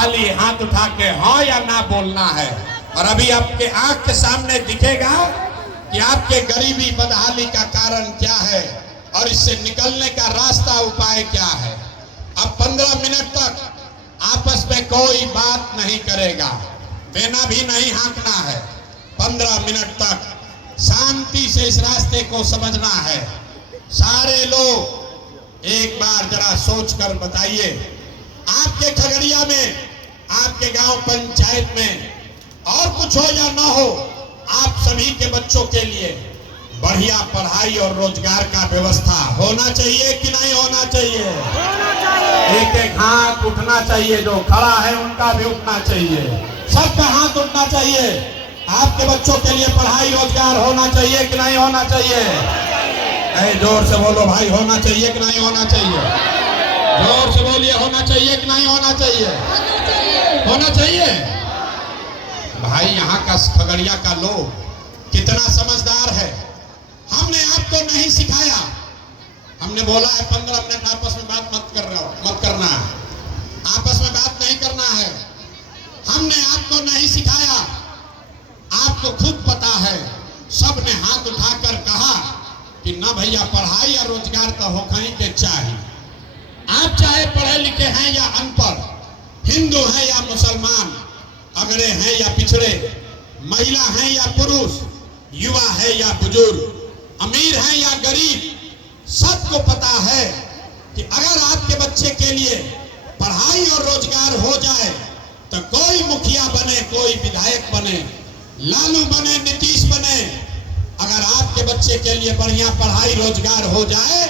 खाली हाथ उठा के हाँ या ना बोलना है। और अभी आपके आंख के सामने दिखेगा कि आपके गरीबी बदहाली का कारण क्या है और इससे निकलने का रास्ता उपाय क्या है। अब 15 मिनट तक आपस में कोई बात नहीं करेगा, बेना भी नहीं हाँकना है। 15 मिनट तक शांति से इस रास्ते को समझना है। सारे लोग एक बार जरा सोच कर बताइए, आपके खगड़िया में, आपके गांव पंचायत में और कुछ हो या ना हो, आप सभी के बच्चों के लिए बढ़िया पढ़ाई और रोजगार का व्यवस्था होना चाहिए कि नहीं होना चाहिए? होना चाहिए। एक एक हाथ उठना चाहिए, जो खड़ा है उनका भी उठना चाहिए, सबका हाथ उठना चाहिए। आपके बच्चों के लिए पढ़ाई रोजगार होना चाहिए कि नहीं होना चाहिए? जोर से बोलो भाई, होना चाहिए कि नहीं होना चाहिए? जोर से बोलिए, होना चाहिए कि नहीं होना चाहिए? होना चाहिए। भाई यहाँ का खगड़िया का लोग कितना समझदार है। हमने आपको नहीं सिखाया, हमने बोला है 15 मिनट आपस में बात मत करना है, आपस में बात नहीं करना है। हमने आपको नहीं सिखाया, आपको खुद पता है। सबने हाथ उठाकर कहा कि ना भैया पढ़ाई या रोजगार तो हो कहीं के चाहिए। आप चाहे पढ़े लिखे हैं या अनपढ़, हिंदू हैं या मुसलमान, अगड़े हैं या पिछड़े, महिला हैं या पुरुष, युवा है या बुजुर्ग, अमीर हैं या गरीब, सबको पता है कि अगर आपके बच्चे के लिए पढ़ाई और रोजगार हो जाए तो कोई मुखिया बने, कोई विधायक बने, लालू बने, नीतीश बने, अगर आपके बच्चे के लिए बढ़िया पढ़ाई रोजगार हो जाए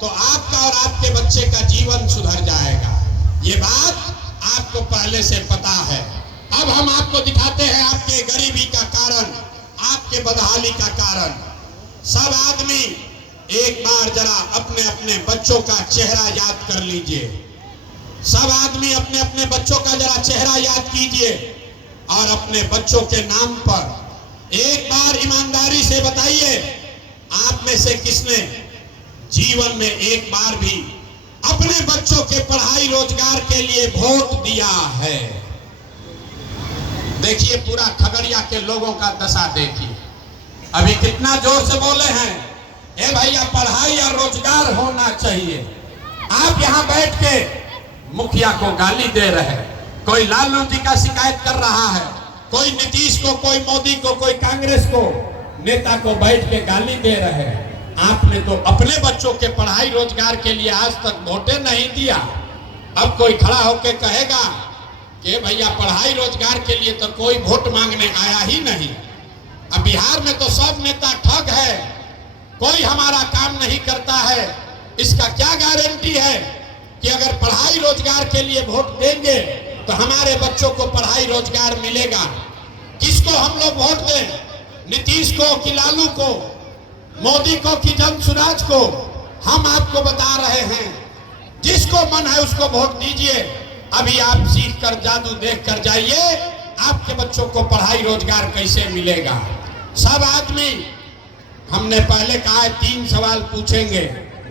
तो आपका और आपके बच्चे का जीवन सुधर जाएगा। ये बात आपको पहले से पता है। अब हम आपको दिखाते हैं आपके गरीबी का कारण, आपके बदहाली का कारण। सब आदमी एक बार जरा अपने अपने बच्चों का चेहरा याद कर लीजिए। सब आदमी अपने अपने बच्चों का जरा चेहरा याद कीजिए और अपने बच्चों के नाम पर एक बार ईमानदारी से बताइए, आप में से किसने जीवन में एक बार भी अपने बच्चों के पढ़ाई रोजगार के लिए वोट दिया है? देखिए पूरा खगड़िया के लोगों का दशा देखिए, अभी कितना जोर से बोले हैं, ए भैया पढ़ाई और रोजगार होना चाहिए। आप यहाँ बैठ के मुखिया को गाली दे रहे हैं, कोई लालू जी का शिकायत कर रहा है, कोई नीतीश को, कोई मोदी को, कोई कांग्रेस को, नेता को बैठ के गाली दे रहे हैं। आपने तो अपने बच्चों के पढ़ाई रोजगार के लिए आज तक वोटे नहीं दिया। अब कोई खड़ा होकर कहेगा कि भैया पढ़ाई रोजगार के लिए तो कोई वोट मांगने आया ही नहीं। अब बिहार में तो सब नेता ठग है, कोई हमारा काम नहीं करता है। इसका क्या गारंटी है कि अगर पढ़ाई रोजगार के लिए वोट देंगे तो हमारे बच्चों को पढ़ाई रोजगार मिलेगा? किसको हम लोग वोट दें? नीतीश को कि लालू को, मोदी को कि जनसुराज को? हम आपको बता रहे हैं, जिसको मन है उसको वोट दीजिए। अभी आप सीख कर, जादू देख कर जाइए, आपके बच्चों को पढ़ाई रोजगार कैसे मिलेगा। सब आदमी, हमने पहले कहा है 3 सवाल पूछेंगे,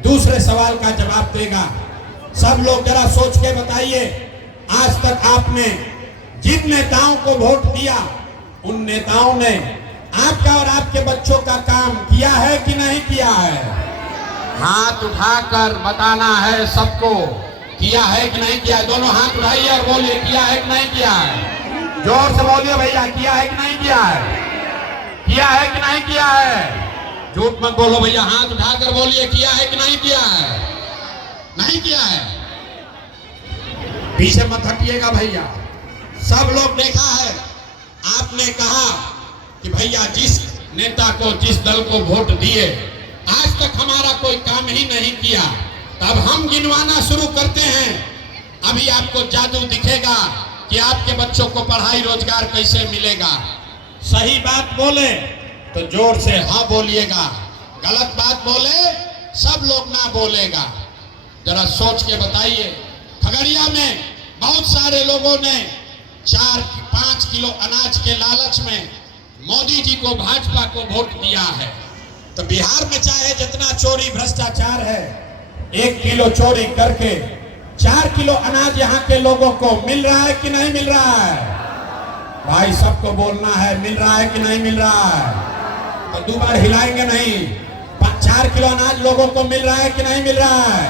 दूसरे सवाल का जवाब देगा। सब लोग जरा सोच के बताइए, आज तक आपने जिन नेताओं को वोट दिया उन नेताओं ने आपका और आपके बच्चों का काम किया है कि नहीं किया है? हाथ उठाकर बताना है सबको, किया है कि नहीं किया है? दोनों हाथ उठाइए और बोलिए, किया है कि नहीं किया है? जोर से बोलिए भैया, किया है कि नहीं किया है? किया है कि नहीं किया है? झूठ मत बोलो भैया, हाथ उठाकर बोलिए, किया है कि नहीं किया है? नहीं किया है। पीछे मत हटिएगा भैया। सब लोग देखा है, आपने कहा कि भैया जिस नेता को, जिस दल को वोट दिए आज तक हमारा कोई काम ही नहीं किया। तब हम गिनवाना शुरू करते हैं। अभी आपको जादू दिखेगा कि आपके बच्चों को पढ़ाई रोजगार कैसे मिलेगा। सही बात बोले तो जोर से हाँ बोलिएगा, गलत बात बोले सब लोग ना बोलेगा। जरा सोच के बताइए, खगड़िया में बहुत सारे लोगों ने 4-5 किलो अनाज के लालच में मोदी जी को, भाजपा को वोट दिया है। तो बिहार में चाहे जितना चोरी भ्रष्टाचार है, 1 किलो चोरी करके 4 किलो अनाज यहाँ के लोगों को मिल रहा है कि नहीं मिल रहा है? भाई सबको बोलना है, मिल रहा है कि नहीं मिल रहा है? तो 2 बार हिलाएंगे नहीं। 4 किलो अनाज लोगों को मिल रहा है कि नहीं मिल रहा है?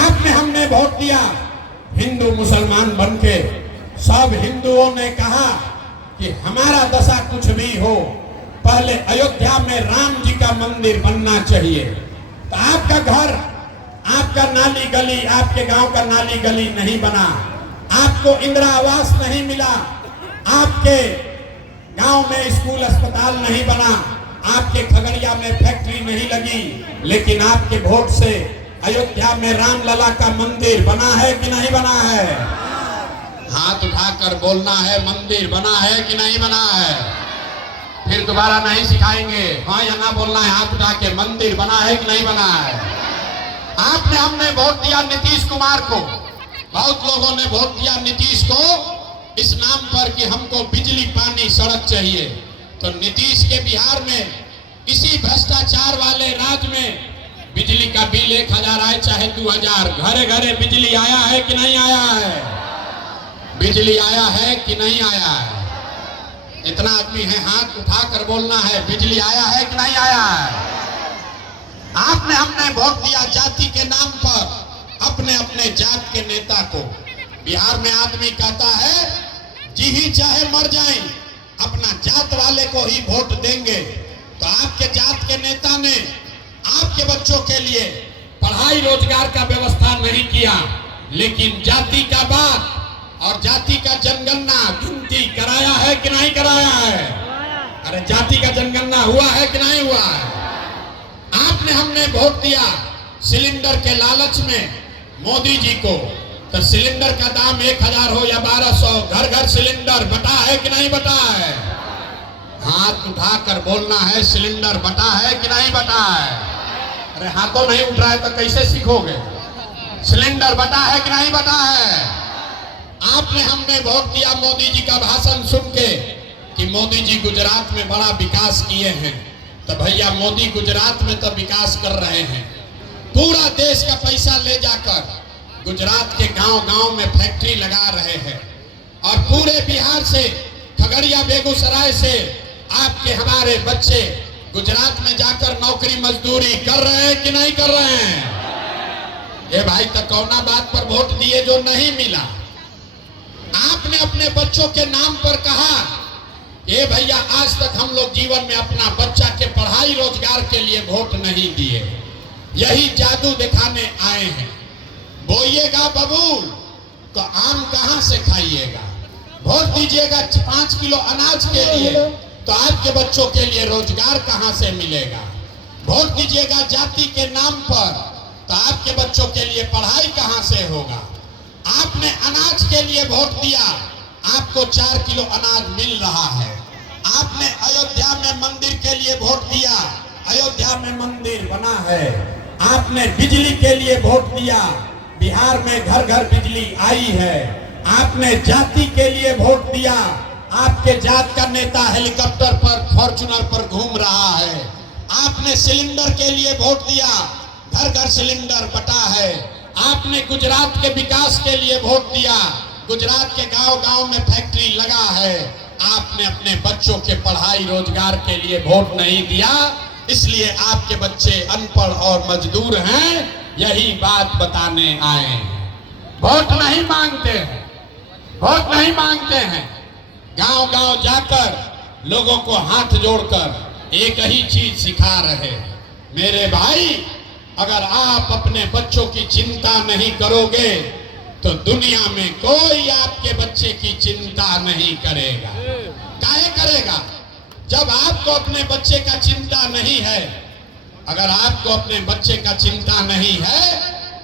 आपने हमने वोट दिया, हिंदू मुसलमान बनके सब हिंदुओं ने कहा कि हमारा दशा कुछ भी हो, पहले अयोध्या में राम जी का मंदिर बनना चाहिए। तो आपका घर, आपका नाली गली, आपके गांव का नाली गली नहीं बना, आपको इंदिरा आवास नहीं मिला, आपके गांव में स्कूल अस्पताल नहीं बना, आपके खगड़िया में फैक्ट्री नहीं लगी, लेकिन आपके वोट से अयोध्या में रामलला का मंदिर बना है कि नहीं बना है? हाथ उठाकर बोलना है, मंदिर बना है कि नहीं बना है? फिर दोबारा नहीं सिखाएंगे, हाँ या ना बोलना है हाथ उठा के, मंदिर बना है कि नहीं बना है? आपने हमने वोट दिया नीतीश कुमार को, बहुत लोगों ने वोट दिया नीतीश को इस नाम पर कि हमको बिजली पानी सड़क चाहिए। तो नीतीश के बिहार में इसी भ्रष्टाचार वाले राज्य में बिजली का बिल 1000 आए चाहे 2000, घरे घरे बिजली आया है कि नहीं आया है? बिजली आया है कि नहीं आया है? इतना आदमी है, हाथ उठाकर बोलना है, बिजली आया है कि नहीं आया है? आपने हमने वोट दिया जाति के नाम पर अपने अपने जात के नेता को। बिहार में आदमी कहता है जी ही चाहे मर जाए अपना जात वाले को ही वोट देंगे। तो आपके जात के नेता ने आपके बच्चों के लिए पढ़ाई रोजगार का व्यवस्था नहीं किया, लेकिन जाति का बात और जाति का जनगणना गिनती कराया है कि नहीं कराया है? अरे जाति का जनगणना हुआ है कि नहीं हुआ है? आपने हमने वोट दिया सिलेंडर के लालच में मोदी जी को। तो सिलेंडर का दाम 1000 हो या 1200, घर घर सिलेंडर बटा है कि नहीं बटा है? हाथ उठाकर बोलना है, सिलेंडर बटा है कि नहीं बटा है? अरे हाथों नहीं उठ रहा है तो कैसे सीखोगे? सिलेंडर बटा है कि नहीं बटा है? आपने हमने वोट दिया मोदी जी का भाषण सुन के कि मोदी जी गुजरात में बड़ा विकास किए हैं। तो भैया मोदी गुजरात में तो विकास कर रहे हैं, पूरा देश का पैसा ले जाकर गुजरात के गांव गांव में फैक्ट्री लगा रहे हैं, और पूरे बिहार से, खगड़िया बेगूसराय से आपके हमारे बच्चे गुजरात में जाकर नौकरी मजदूरी कर रहे हैं कि नहीं कर रहे हैं? ये भाई तो कौना बात पर वोट दिए जो नहीं मिला? आपने अपने बच्चों के नाम पर कहा ये भैया आज तक हम लोग जीवन में अपना बच्चा के पढ़ाई रोजगार के लिए वोट नहीं दिए, यही जादू दिखाने आए हैं। बोइएगा बबूल तो आम कहां से खाइएगा? वोट दीजिएगा 5 किलो अनाज के लिए तो आपके बच्चों के लिए रोजगार कहां से मिलेगा? वोट दीजिएगा जाति के नाम पर तो आपके बच्चों के लिए पढ़ाई कहां से होगा? आपने अनाज के लिए वोट दिया, आपको 4 किलो अनाज मिल रहा है। आपने अयोध्या में मंदिर के लिए वोट दिया, अयोध्या में मंदिर बना है। आपने बिजली के लिए वोट दिया, बिहार में घर घर बिजली आई है। आपने जाति के लिए वोट दिया, आपके जात का नेता हेलीकॉप्टर पर, फॉर्च्यूनर पर घूम रहा है। आपने सिलेंडर के लिए वोट दिया, घर घर सिलेंडर बटा है। आपने गुजरात के विकास के लिए वोट दिया, गुजरात के गांव गांव में फैक्ट्री लगा है। आपने अपने बच्चों के पढ़ाई रोजगार के लिए वोट नहीं दिया, इसलिए आपके बच्चे अनपढ़ और मजदूर हैं। यही बात बताने आए हैं। वोट नहीं मांगते हैं, वोट नहीं मांगते हैं। गांव गांव जाकर लोगों को हाथ जोड़कर एक ही चीज सिखा रहे हैं, मेरे भाई अगर आप अपने बच्चों की चिंता नहीं करोगे तो दुनिया में कोई आपके बच्चे की चिंता नहीं करेगा। काहे करेगा? जब आपको अपने बच्चे का चिंता नहीं है, अगर आपको अपने बच्चे का चिंता नहीं है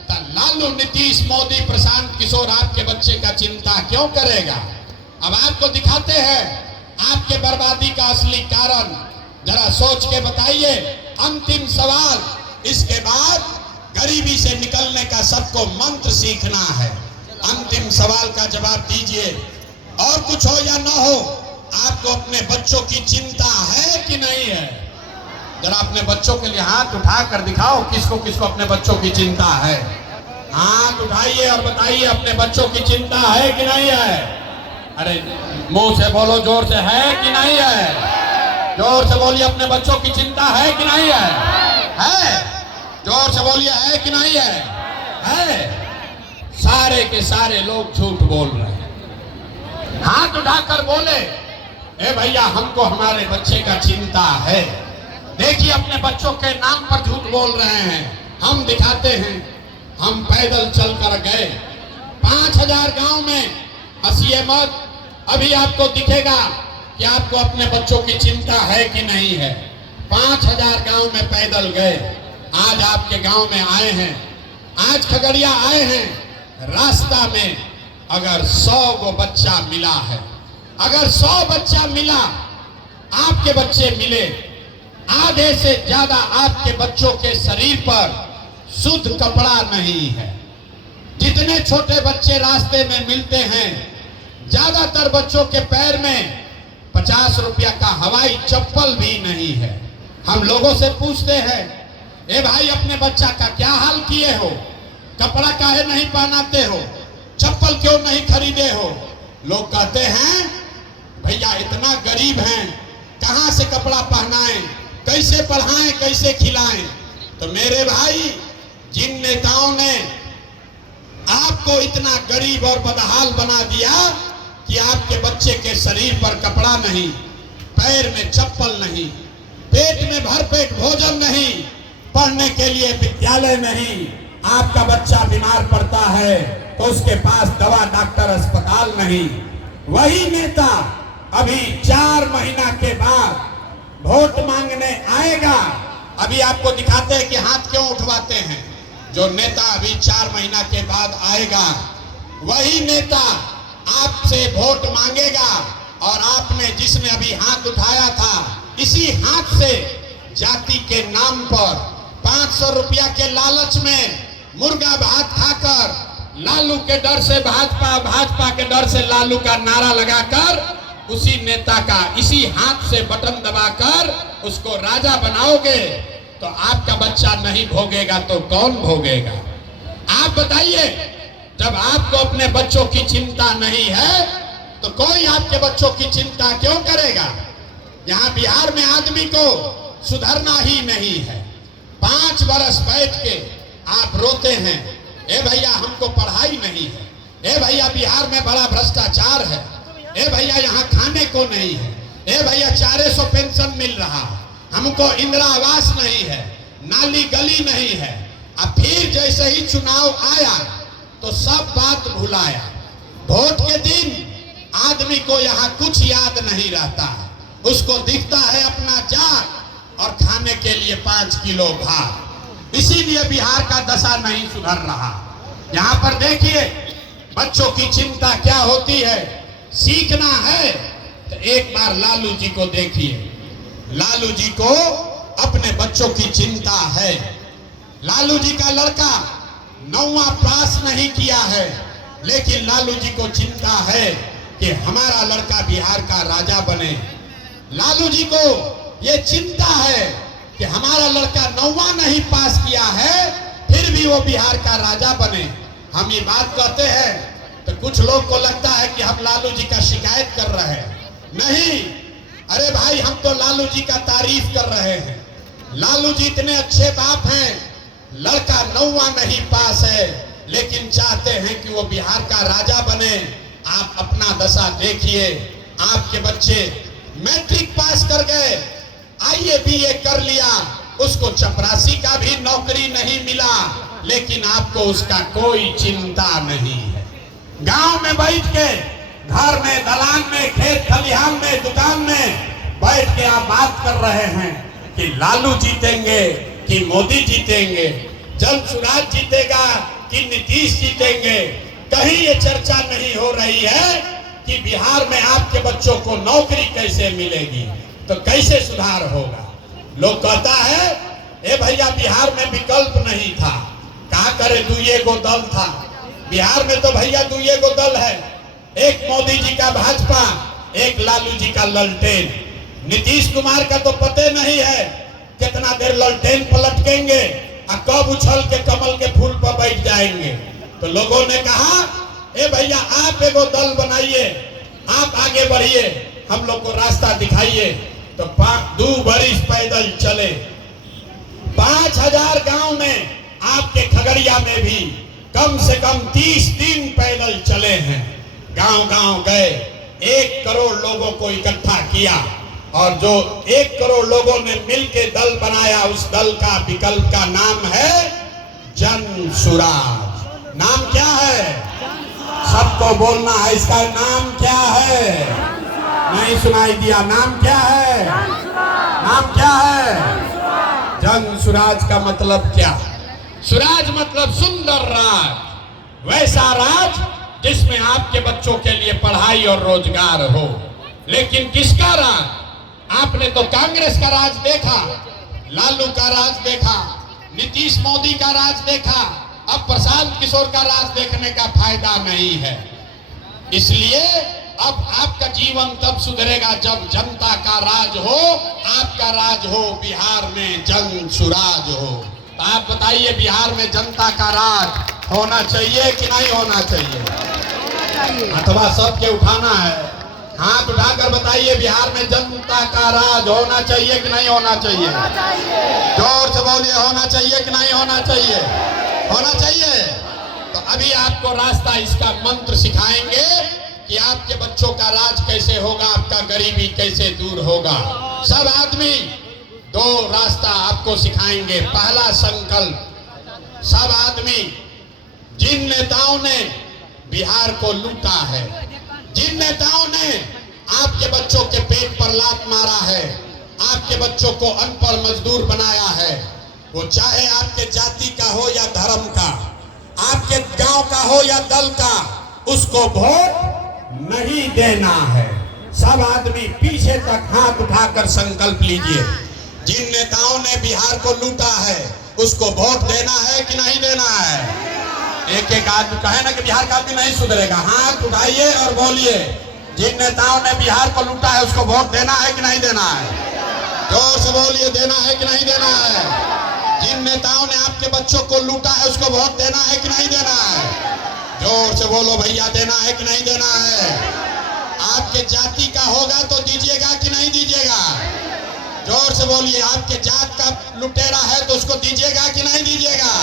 तो लालू, नीतीश, मोदी, प्रशांत किशोर आपके बच्चे का चिंता क्यों करेगा? अब आपको दिखाते हैं आपके बर्बादी का असली कारण, जरा सोच के बताइए। अंतिम सवाल, इसके बाद गरीबी से निकलने का सबको मंत्र सीखना है। अंतिम सवाल का जवाब दीजिए, और कुछ हो या ना हो, आपको अपने बच्चों की चिंता है कि नहीं है? जरा अपने बच्चों के लिए हाथ उठा कर दिखाओ, किसको किसको अपने बच्चों की चिंता है। हाथ उठाइए और बताइए अपने बच्चों की चिंता है कि नहीं है? अरे मुंह से बोलो, जोर से, है कि नहीं है? जोर से बोलिए, अपने बच्चों की चिंता है कि नहीं है? है। जोर से बोलिए, है कि नहीं है? है। सारे के सारे लोग झूठ बोल रहे हैं। हाथ उठाकर बोले, ए भैया हमको हमारे बच्चे का चिंता है। देखिए अपने बच्चों के नाम पर झूठ बोल रहे हैं। हम दिखाते हैं, हम पैदल चलकर गए 5000 गांव में। हंसिए मत, अभी आपको दिखेगा कि आपको अपने बच्चों की चिंता है कि नहीं है। 5000 गांव में पैदल गए। आज आपके गांव में आए हैं, आज खगड़िया आए हैं। रास्ता में अगर 100 को बच्चा मिला है, अगर 100 बच्चा मिला, आपके बच्चे मिले, आधे से ज्यादा आपके बच्चों के शरीर पर शुद्ध कपड़ा नहीं है। जितने छोटे बच्चे रास्ते में मिलते हैं, ज्यादातर बच्चों के पैर में 50 रुपया का हवाई चप्पल भी नहीं है। हम लोगों से पूछते हैं, ए भाई अपने बच्चा का क्या हाल किए हो? कपड़ा काहे नहीं पहनाते हो? चप्पल क्यों नहीं खरीदे हो? लोग कहते हैं भैया इतना गरीब हैं, कहां से कपड़ा पहनाएं, कैसे पढ़ाएं, कैसे खिलाएं। तो मेरे भाई, जिन नेताओं ने आपको इतना गरीब और बदहाल बना दिया कि आपके बच्चे के शरीर पर कपड़ा नहीं, पैर में चप्पल नहीं, पेट में भरपेट भोजन नहीं, पढ़ने के लिए विद्यालय नहीं, आपका बच्चा बीमार पड़ता है तो उसके पास दवा, डॉक्टर, अस्पताल नहीं, वही नेता अभी 4 महीना के बाद वोट मांगने आएगा। अभी आपको दिखाते हैं कि हाथ क्यों उठवाते हैं। जो नेता अभी 4 महीना के बाद आएगा, वही नेता आपसे वोट मांगेगा। और आपने, जिसने अभी हाथ उठाया था, इसी हाथ से जाति के नाम पर 500 रुपया के लालच में मुर्गा भात खाकर, लालू के डर से भाजपा, भाजपा के डर से लालू का नारा लगाकर, उसी नेता का इसी हाथ से बटन दबाकर उसको राजा बनाओगे तो आपका बच्चा नहीं भोगेगा तो कौन भोगेगा? आप बताइए। जब आपको अपने बच्चों की चिंता नहीं है तो कोई आपके बच्चों की चिंता क्यों करेगा? यहाँ बिहार में आदमी को सुधरना ही नहीं है। 5 बरस बैठ के आप रोते हैं, ए भैया हमको पढ़ाई नहीं है, ए भैया बिहार में बड़ा भ्रष्टाचार है, ए भैया यहाँ खाने को नहीं है, ए भैया 400 पेंशन मिल रहा, हमको इंदिरा आवास नहीं है, नाली गली नहीं है। अब फिर जैसे ही चुनाव आया तो सब बात भुलाया। वोट के दिन आदमी को यहाँ कुछ याद नहीं रहता है। उसको दिखता है अपना जात और खाने के लिए 5 किलो भात। इसीलिए बिहार का दशा नहीं सुधर रहा। यहाँ पर देखिए बच्चों की चिंता क्या होती है। सीखना है तो एक बार लालू जी को देखिए। लालू जी को अपने बच्चों की चिंता है। लालू जी का लड़का 9वां पास नहीं किया है, लेकिन लालू जी को चिंता है कि हमारा लड़का बिहार का राजा बने। लालू जी को ये चिंता है कि हमारा लड़का 9वां नहीं पास किया है, फिर भी वो बिहार का राजा बने। हम ये बात कहते हैं तो कुछ लोग को लगता है कि हम लालू जी का शिकायत कर रहे हैं। नहीं, अरे भाई हम तो लालू जी का तारीफ कर रहे हैं। लालू जी इतने अच्छे बाप हैं, लड़का 9वां नहीं पास है लेकिन चाहते हैं कि वो बिहार का राजा बने। आप अपना दशा देखिए। आपके बच्चे मैट्रिक पास कर गए, आईए बीए कर लिया, उसको चपरासी का भी नौकरी नहीं मिला, लेकिन आपको उसका कोई चिंता नहीं है। गांव में बैठ के, घर में, दलान में, खेत खलिहान में, दुकान में बैठ के आप बात कर रहे हैं कि लालू जीतेंगे कि मोदी जीतेंगे, जन सुराज जीतेगा कि नीतीश जीतेंगे। कहीं ये चर्चा नहीं हो रही है कि बिहार में आपके बच्चों को नौकरी कैसे मिलेगी, तो कैसे सुधार होगा। लोग कहता है ए भैया बिहार में विकल्प नहीं था, क्या करे, दुए गो दल था। बिहार में तो भैया दुए गो दल है, एक मोदी जी का भाजपा, एक लालू जी का ललटेन। नीतीश कुमार का तो पते नहीं है कितना देर ललटेन पलटकेंगे कब उछल के कमल के फूल पर बैठ जाएंगे। तो लोगों ने कहा, ए भैया आप एगो दल बनाइए, आप आगे बढ़िए, हम लोग को रास्ता दिखाइए। तो 2 बरिस पैदल चले। 5000 गांव में, आपके खगड़िया में भी कम से कम 30 दिन पैदल चले हैं। गांव गांव गए, 1 करोड़ लोगों को इकट्ठा किया और जो 1 करोड़ लोगों ने मिलकर दल बनाया, उस दल का विकल्प का नाम है जन सुराज। नाम क्या है? सबको बोलना है, इसका नाम क्या है? नहीं सुनाई दिया। नाम क्या है? नाम क्या है? जन सुराज का मतलब क्या? सुराज मतलब सुंदर राज, वैसा राज जिसमें आपके बच्चों के लिए पढ़ाई और रोजगार हो। लेकिन किसका राज? आपने तो कांग्रेस का राज देखा, लालू का राज देखा, नीतीश मोदी का राज देखा, अब प्रशांत किशोर का राज देखने का फायदा नहीं है। इसलिए अब आपका जीवन तब सुधरेगा जब जनता का राज हो, आपका राज हो, बिहार में जन सुराज हो। तो आप बताइए, बिहार में जनता का राज होना चाहिए कि नहीं होना चाहिए? अथवा सबके उठाना है, हाथ उठाकर बताइए, बिहार में जनता का राज होना चाहिए कि नहीं होना चाहिए? जोर से बोलिए, होना चाहिए कि नहीं होना चाहिए? होना चाहिए। तो अभी आपको रास्ता, इसका मंत्र सिखाएंगे कि आपके बच्चों का राज कैसे होगा, आपका गरीबी कैसे दूर होगा। सब आदमी 2 रास्ता आपको सिखाएंगे। पहला संकल्प, सब आदमी, जिन नेताओं ने बिहार को लूटा है, जिन नेताओं ने आपके बच्चों के पेट पर लात मारा है, आपके बच्चों को अनपढ़ मजदूर बनाया है, वो चाहे आपके जाति का हो या धर्म का, आपके गांव का हो या दल का, उसको वोट नहीं देना है। सब आदमी पीछे तक हाथ उठाकर संकल्प लीजिए। जिन नेताओं ने बिहार को लूटा है, उसको वोट देना है कि नहीं देना है? एक आदमी कहे ना कि बिहार का आदमी नहीं सुधरेगा, हाथ उठाइए और बोलिए, जिन नेताओं ने बिहार को लूटा है उसको वोट देना है कि नहीं देना है? जोर से बोलिए, देना है कि नहीं देना है? जिन नेताओं ने आपके बच्चों को लूटा है उसको वोट देना है कि नहीं देना है? जोर से बोलो भैया, देना है कि नहीं देना है? आपके जाति का होगा तो दीजिएगा कि नहीं दीजिएगा? जोर से बोलिए, आपके जात का लुटेरा है तो उसको दीजिएगा कि नहीं दीजिएगा?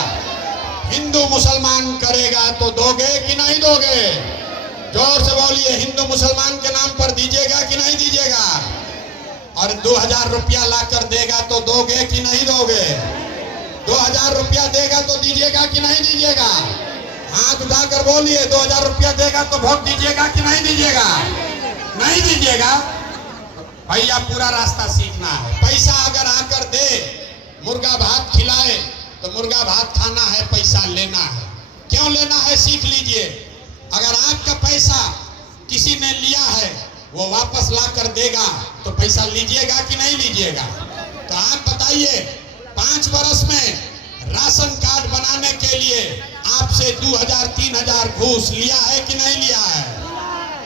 हिंदू मुसलमान करेगा तो दोगे कि नहीं दोगे? जोर से बोलिए, हिंदू मुसलमान के नाम पर दीजिएगा कि नहीं दीजिएगा? और 2000 रुपया लाकर देगा तो दोगे कि नहीं दोगे? 2000 रुपया देगा तो दीजिएगा कि नहीं दीजिएगा? हाथ उठाकर बोलिए, 2000 रुपया देगा तो वोट दीजिएगा कि नहीं दीजिएगा? नहीं दीजिएगा। भैया पूरा रास्ता सीखना है। पैसा अगर आकर दे, मुर्गा भात खिलाए तो मुर्गा भात खाना है, पैसा लेना है। क्यों लेना है? सीख लीजिए। अगर आपका पैसा किसी ने लिया है, वो वापस ला कर देगा तो पैसा लीजिएगा कि नहीं लीजिएगा? तो आप बताइए, 5 वर्ष में राशन कार्ड बनाने के लिए आपसे 2000-3000 घूस लिया है कि नहीं लिया है?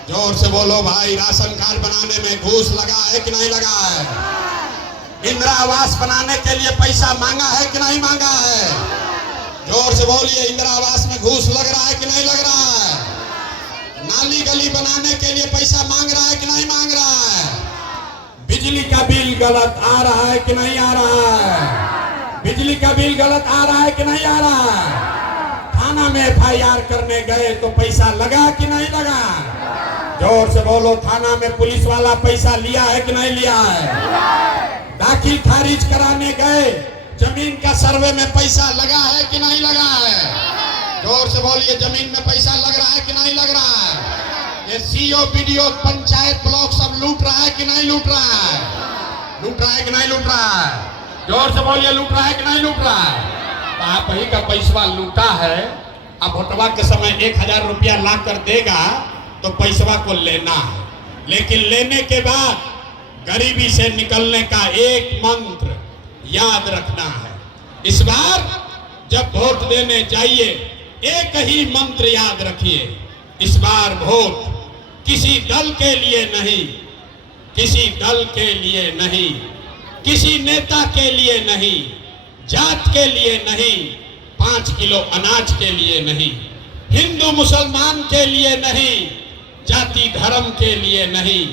जोर से बोलो भाई, राशन कार्ड बनाने में घूस लगा है कि नहीं लगा है? इंदिरा आवास बनाने के लिए पैसा मांगा है कि नहीं मांगा है? जोर से बोलिए, इंदिरा आवास में घूस लग रहा है कि नहीं लग रहा है? नाली गली बनाने के लिए पैसा मांग रहा है कि नहीं मांग रहा है? बिजली का बिल गलत आ रहा है कि नहीं आ रहा है? बिजली का बिल गलत आ रहा है कि नहीं आ रहा है? थाना में FIR करने गए तो पैसा लगा कि नहीं लगा? जोर से बोलो, थाना में पुलिस वाला पैसा लिया है कि नहीं लिया है? दाखिल खारिज कराने गए, जमीन का सर्वे में पैसा लगा है कि नहीं लगा है? जोर से बोलिए, जमीन में पैसा लग रहा है कि नहीं लग रहा है? ये CO, BDO, पंचायत, ब्लॉक सब लूट रहा है कि नहीं लूट रहा है? लूट रहा है कि नहीं लूट रहा है? जोर से बोलिए, लूट रहा है कि नहीं लूट रहा है? तो आप ही का पैसा लूटा है। अब वोटवा के समय 1000 रुपया ला कर देगा तो पैसवा को लेना है, लेकिन लेने के बाद गरीबी से निकलने का एक मंत्र याद रखना है। इस बार जब वोट देने जाइए, एक ही मंत्र याद रखिए, इस बार वोट किसी दल के लिए नहीं, किसी दल के लिए नहीं, किसी नेता के लिए नहीं, जात के लिए नहीं, 5 किलो अनाज के लिए नहीं, हिंदू मुसलमान के लिए नहीं, जाति धर्म के लिए नहीं,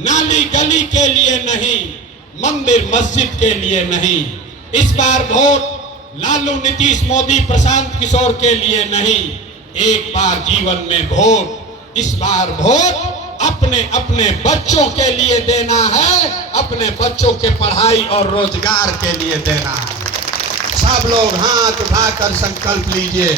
नाली गली के लिए नहीं, मंदिर मस्जिद के लिए नहीं। इस बार वोट लालू नीतीश मोदी प्रशांत किशोर के लिए नहीं, एक बार जीवन में वोट, इस बार वोट अपने अपने बच्चों के लिए देना है, अपने बच्चों के पढ़ाई और रोजगार के लिए देना है। सब लोग हाथ उठाकर संकल्प लीजिए,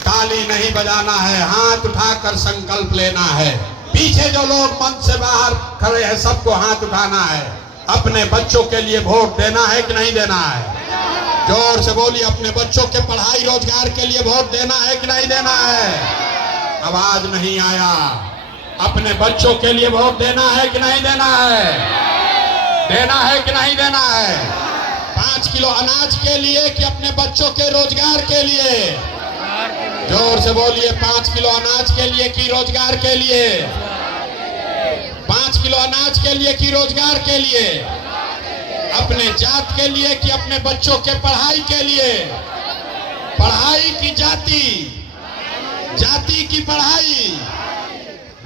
ताली नहीं बजाना है, हाथ उठाकर संकल्प लेना है। पीछे जो लोग मंच से बाहर खड़े हैं सबको हाथ उठाना है। अपने बच्चों के लिए वोट देना है कि नहीं देना है? जोर से बोलिए, अपने बच्चों के पढ़ाई रोजगार के लिए वोट देना है कि नहीं देना है? आवाज नहीं आया। अपने बच्चों के लिए वोट देना है कि नहीं देना है? देना है कि नहीं देना है? 5 किलो अनाज के लिए कि अपने बच्चों के रोजगार के लिए? जोर से बोलिए, 5 किलो अनाज के लिए कि रोजगार के लिए? 5 किलो अनाज के लिए कि रोजगार के लिए? अपने जात के लिए कि अपने बच्चों के पढ़ाई के लिए? पढ़ाई की जाति, जाति की पढ़ाई।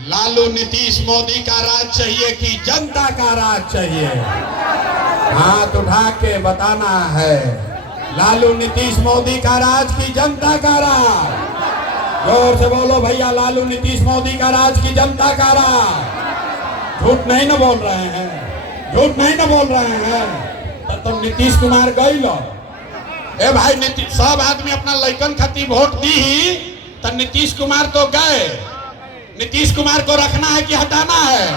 लालू नीतीश मोदी का राज चाहिए कि जनता का राज चाहिए? हाथ उठा के बताना है। लालू नीतीश मोदी का राज की जनता का राज? जोर से बोलो भैया, लालू नीतीश मोदी का राज की जनता का राज? झूठ नहीं ना बोल रहे हैं, झूठ नहीं ना बोल रहे हैं। तो नीतीश कुमार गई लो ए भाई, सब आदमी अपना लइकन खातिर वोट दी ही, तो नीतीश कुमार तो गए। नीतीश कुमार को रखना है कि हटाना है?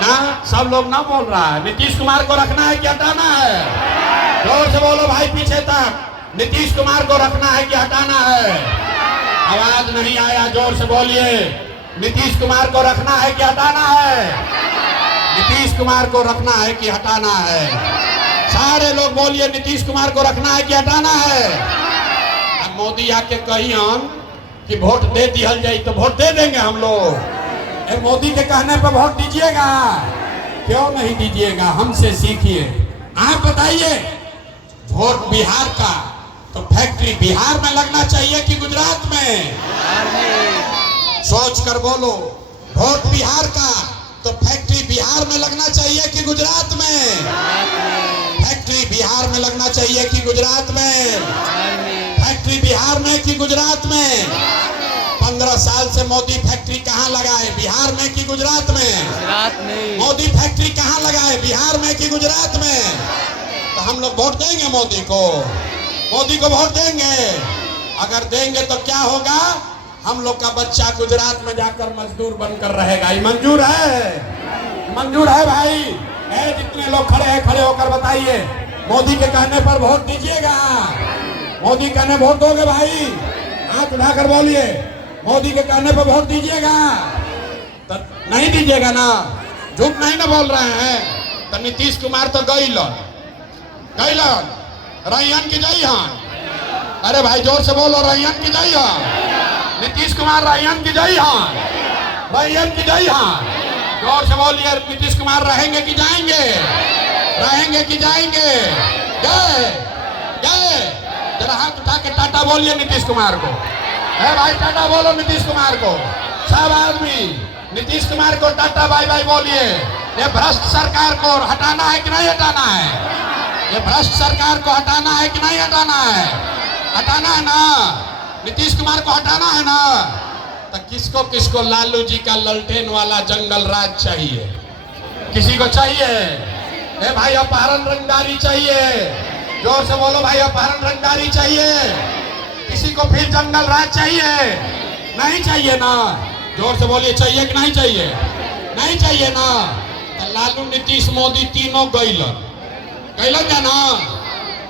ना, सब लोग ना बोल रहा है। नीतीश कुमार को रखना है कि हटाना है? जोर से बोलो भाई पीछे तक, नीतीश कुमार को रखना है कि हटाना है? आवाज नहीं आया, जोर से बोलिए। नीतीश कुमार को रखना है कि हटाना है? नीतीश कुमार को रखना है कि हटाना है? सारे लोग बोलिए, नीतीश कुमार को रखना है कि हटाना है? अब मोदी आके कहियन कि वोट दे दिया जाए तो वोट दे देंगे हम लोग। मोदी के कहने पर वोट दीजिएगा? क्यों नहीं दीजिएगा? हमसे सीखिए। आप बताइए, वोट बिहार का तो फैक्ट्री बिहार में लगना चाहिए कि गुजरात में? सोच कर बोलो। वोट बिहार का तो फैक्ट्री बिहार में लगना चाहिए कि गुजरात में? फैक्ट्री बिहार में लगना चाहिए कि गुजरात में? फैक्ट्री बिहार में कि गुजरात में? 15 साल से मोदी फैक्ट्री कहाँ लगाए, बिहार में कि गुजरात में? गुजरात में। मोदी फैक्ट्री कहाँ लगाए, बिहार में कि गुजरात में? तो हम लोग वोट देंगे मोदी को? मोदी को वोट देंगे? अगर देंगे तो क्या होगा? हम लोग का बच्चा गुजरात में जाकर मजदूर बनकर रहेगा। ये मंजूर है? मंजूर है भाई? जितने लोग खड़े हैं खड़े होकर बताइए, मोदी के कहने पर वोट दीजिएगा? मोदी कहने वोट दोगे भाई? हाथ उठाकर बोलिए, मोदी के कहने पर वोट दीजिएगा? तो नहीं दीजिएगा ना? झूठ नहीं ना बोल रहे हैं? तो नीतीश कुमार तो गईलन रैयन की जई हन। अरे भाई जोर से बोलो, रैयन की जई हन। नीतीश कुमार रैयन की जई हन, रैयन की जई हन। जोर से बोलिए, नीतीश कुमार रहेंगे कि जाएंगे? रहेंगे कि जाएंगे? गए गए। जरा हाथ उठा के टाटा बोलिए नीतीश कुमार को। है भाई, टाटा बोलो नीतीश कुमार को। सब आदमी नीतीश कुमार को टाटा बाय बाय बोलिए। ये भ्रष्ट सरकार को हटाना है कि नहीं हटाना है? ये भ्रष्ट सरकार को हटाना है कि नहीं हटाना है? हटाना है ना? नीतीश कुमार को हटाना है ना? तो किसको किसको लालू जी का ललटेन वाला जंगल राज चाहिए? किसी को चाहिए? ए भाई, अपहरण रंगदारी चाहिए? जोर से बोलो भाई, अपहरण रंगदारी चाहिए? किसी को फिर जंगल राज चाहिए? नहीं चाहिए ना? जोर से बोलिए, चाहिए कि नहीं चाहिए? नहीं चाहिए ना? तो लालू नीतीश मोदी तीनों गईलन जाना,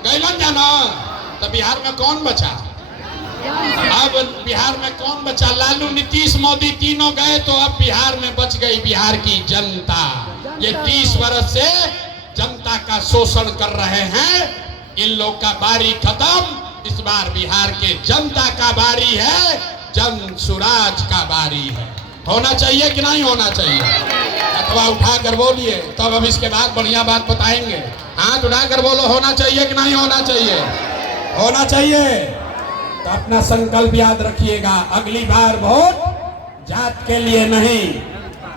गईलन जाना। तो बिहार में कौन बचा? अब बिहार में कौन बचा? लालू नीतीश मोदी तीनों गए तो अब बिहार में बच गई बिहार की जनता। ये 30 वर्ष से जनता का शोषण कर रहे हैं। इन लोग का बारी खत्म। इस बार बिहार के जनता का बारी है, जन सुराज का बारी है। होना चाहिए कि नहीं होना चाहिए? अथवा उठा कर बोलिए, तब अब इसके बाद बढ़िया बात बताएंगे। हाथ उठा कर बोलो, होना चाहिए कि नहीं होना चाहिए? होना चाहिए। तो अपना संकल्प याद रखिएगा, अगली बार वोट जात के लिए नहीं,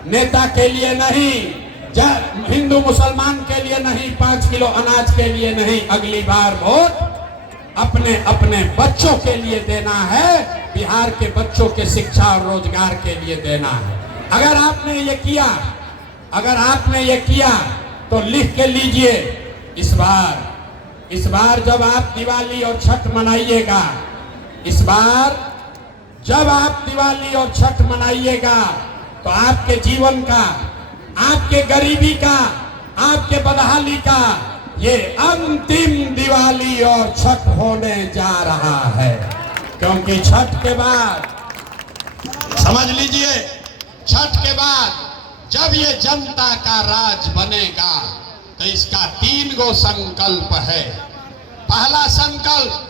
नेता के लिए नहीं, हिंदू मुसलमान के लिए नहीं, 5 किलो अनाज के लिए नहीं, अगली बार वोट अपने अपने बच्चों के लिए देना है, बिहार के बच्चों के शिक्षा और रोजगार के लिए देना है। अगर आपने ये किया तो लिख के लीजिए, इस बार जब आप दिवाली और छठ मनाइएगा, इस बार जब आप दिवाली और छठ मनाइएगा तो आपके जीवन का, आपके गरीबी का, आपके बदहाली का ये अंतिम दिवाली और छठ होने जा रहा है। क्योंकि छठ के बाद, समझ लीजिए, छठ के बाद जब ये जनता का राज बनेगा तो इसका 3 गो संकल्प है। पहला संकल्प,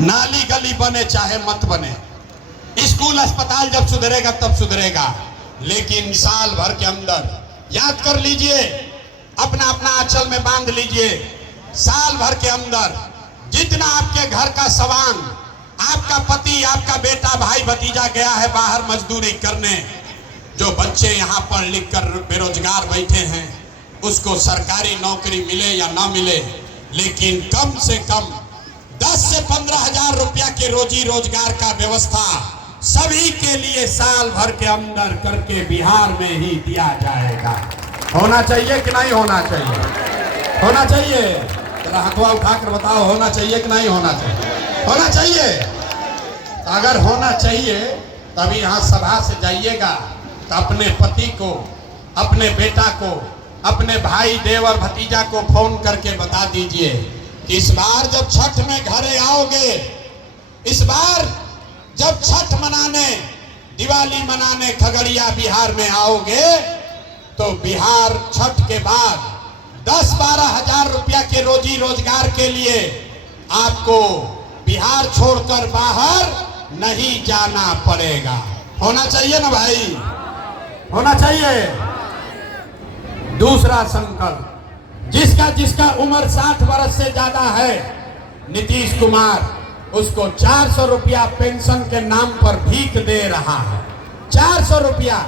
नाली गली बने चाहे मत बने, स्कूल अस्पताल जब सुधरेगा तब सुधरेगा, लेकिन साल भर के अंदर, याद कर लीजिए, अपना अपना आंचल में बांध लीजिए, साल भर के अंदर जितना आपके घर का सामान, आपका पति, आपका बेटा, भाई भतीजा गया है बाहर मजदूरी करने, जो बच्चे यहाँ पढ़ लिख कर बेरोजगार बैठे हैं, उसको सरकारी नौकरी मिले या ना मिले, लेकिन कम से कम 10 से 15 हजार रुपया के रोजी रोजगार का व्यवस्था सभी के लिए साल भर के अंदर करके बिहार में ही दिया जाएगा। होना चाहिए कि नहीं होना चाहिए? होना चाहिए। जरा हथवा उठाकर बताओ, होना चाहिए कि नहीं होना चाहिए? होना चाहिए। तो अगर होना चाहिए तभी यहाँ सभा से जाइएगा तो अपने पति को, अपने बेटा को, अपने भाई देवर भतीजा को फोन करके बता दीजिए कि इस बार जब छठ में घरे आओगे, इस बार जब छठ मनाने, दिवाली मनाने खगड़िया बिहार में आओगे तो बिहार छठ के बाद 10-12 हजार रुपया के रोजी रोजगार के लिए आपको बिहार छोड़कर बाहर नहीं जाना पड़ेगा। होना चाहिए ना भाई? होना चाहिए। दूसरा संकल्प, जिसका उम्र 60 वर्ष से ज्यादा है, नीतीश कुमार उसको 400 रुपया पेंशन के नाम पर भीख दे रहा है। 400 रुपया।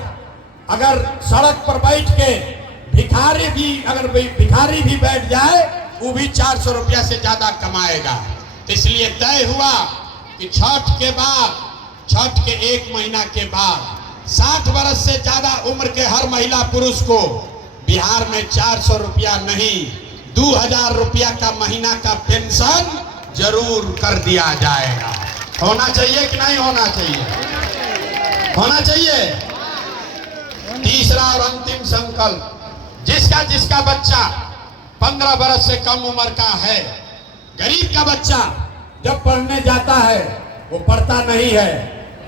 अगर सड़क पर बैठ के भिखारी भी बैठ जाए, वो भी 400 रुपया से ज्यादा कमाएगा। इसलिए तय हुआ कि छठ के बाद, छठ के 1 महीना के बाद 60 वर्ष से ज्यादा उम्र के हर महिला पुरुष को बिहार में 400 रुपया नहीं, 2000 रुपया का महीना का पेंशन जरूर कर दिया जाएगा। होना चाहिए कि नहीं होना चाहिए? होना चाहिए। तीसरा और अंतिम संकल्प, जिसका बच्चा 15 वर्ष से कम उम्र का है, गरीब का बच्चा जब पढ़ने जाता है वो पढ़ता नहीं है,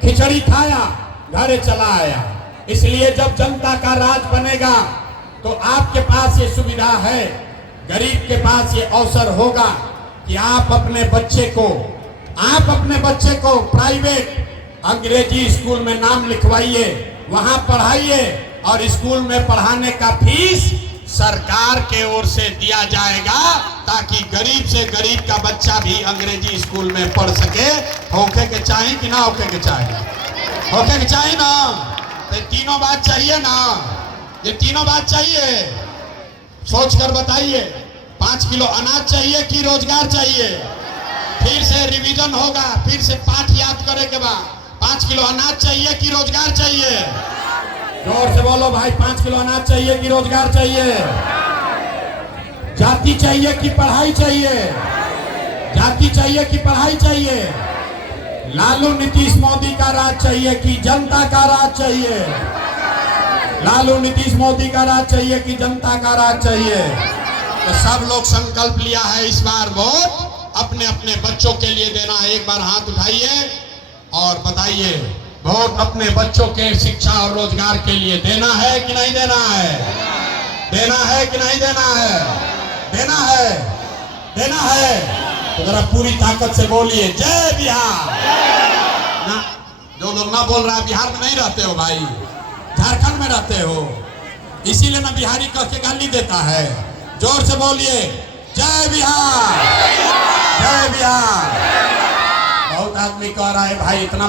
खिचड़ी खाया घरे चला आया। इसलिए जब जनता का राज बनेगा तो आपके पास ये सुविधा है, गरीब के पास ये अवसर होगा कि आप अपने बच्चे को प्राइवेट अंग्रेजी स्कूल में नाम लिखवाइए, वहां पढ़ाइए, और स्कूल में पढ़ाने का फीस सरकार के ओर से दिया जाएगा, ताकि गरीब से गरीब का बच्चा भी अंग्रेजी स्कूल में पढ़ सके। होके के चाहिए कि ना होके के चाहिए? होके के चाहिए ना? तो तीनों बात चाहिए ना? ये तीनों बात चाहिए। सोच कर बताइए, 5 किलो अनाज चाहिए कि रोजगार चाहिए? फिर से रिवीजन होगा, फिर से पाठ याद करे के बाद 5 किलो अनाज चाहिए कि रोजगार चाहिए? जोर से बोलो भाई, 5 किलो अनाज चाहिए कि रोजगार चाहिए? जाति चाहिए कि पढ़ाई चाहिए? जाति चाहिए कि पढ़ाई चाहिए? लालू नीतीश मोदी का राज चाहिए कि जनता का राज चाहिए? लालू नीतीश मोदी का राज चाहिए कि जनता का राज चाहिए? तो सब लोग संकल्प लिया है इस बार वोट अपने अपने बच्चों के लिए देना है। एक बार हाथ उठाइए और बताइए, वोट अपने बच्चों के शिक्षा और रोजगार के लिए देना है कि नहीं देना है? देना है कि नहीं देना है? देना है। देना है। तो जरा पूरी ताकत से बोलिए, जय बिहार। ना जो लोग ना बोल रहा है, बिहार में नहीं रहते हो भाई, झारखंड में रहते हो, इसीलिए ना बिहारी कह के गाली देता है। जोर से बोलिए, जय बिहार, जय बिहार। बहुत आदमी कह रहा है भाई इतना